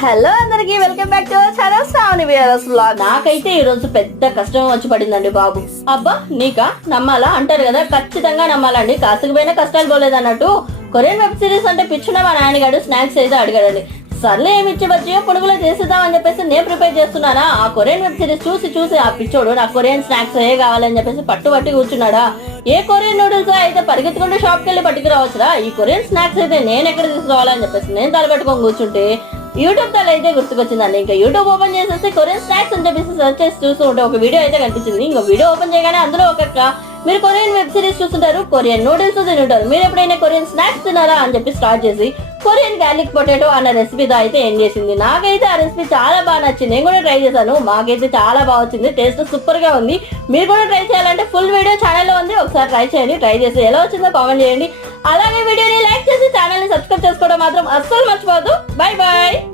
Hello అందరికి welcome back to our channel Sravani Veera's vlog. నాకైతే ఈ రోజు పెద్ద కష్టం వచ్చి పడిందండి బాబు. అబ్బా నీకా నమ్మాలా అంటారు కదా, ఖచ్చితంగా నమ్మాలండి. కాసుకుపోయినా కష్టాలు పోలేదు అన్నట్టు కొరియన్ వెబ్ సిరీస్ అంటే పిచ్చున మా నాన్నగాడు స్నాక్స్ అయితే అడిగాడండి. సర్లే ఏమి ఇచ్చి బజ్జియో పునుగులో చేసేద్దాం అని చెప్పేసి నేను ప్రిపేర్ చేస్తున్నానా. ఆ కొరియన్ వెబ్ సిరీస్ చూసి ఆ పిచ్చోడు నాకు కొరియన్ స్నాక్స్ ఏ కావాలని చెప్పేసి పట్టు కూర్చున్నాడా. ఏ కొరియన్ నూడిల్స్ అయితే పరిగెత్తుకుంటే షాప్కి వెళ్ళి పట్టుకురావచ్చురా, ఈ కొరియన్ స్నాక్స్ అయితే నేను ఎక్కడ తీసుకురావాలని చెప్పేసి నేను తలపెట్టుకొని కూర్చుంటే యూట్యూబ్ తల అయితే గుర్తుకొచ్చిందండి. ఇంకా యూట్యూబ్ ఓపెన్ చేసేసి కొరియన్ స్నాక్స్ అని చెప్పేసి సర్చ్ చేసి చూస్తూ ఉంటే ఒక వీడియో అయితే కనిపించింది. ఇంకా వీడియో ఓపెన్ చేయగానే అందులో మీరు కొరియన్ వెబ్ సిరీస్ చూస్తుంటారు, కొరియన్ నూడిల్స్ తింటారు, మీరు ఎప్పుడైనా కొరియన్ స్నాక్స్ తినారా అని చెప్పి స్టార్ట్ చేసి కొరియన్ గార్లిక్ పొటాటో అన్న రెసిపీతో అయితే ఏం చేసింది. నాకైతే ఆ రెసిపీ చాలా బాగా నచ్చింది. నేను కూడా ట్రై చేశాను, మాకైతే చాలా బాగా వచ్చింది. టేస్ట్ సూపర్ గా ఉంది. మీరు కూడా ట్రై చేయాలంటే ఫుల్ వీడియో ఛానల్లో ఉంది, ఒకసారి ట్రై చేయండి. ట్రై చేసి ఎలా వచ్చిందో కామెంట్ చేయండి. అలాగే వీడియోని లైక్ చేసి ఛానల్ ని సబ్స్క్రైబ్ చేసుకోవడం మాత్రం అస్సలు మర్చిపోవద్దు. Bye bye.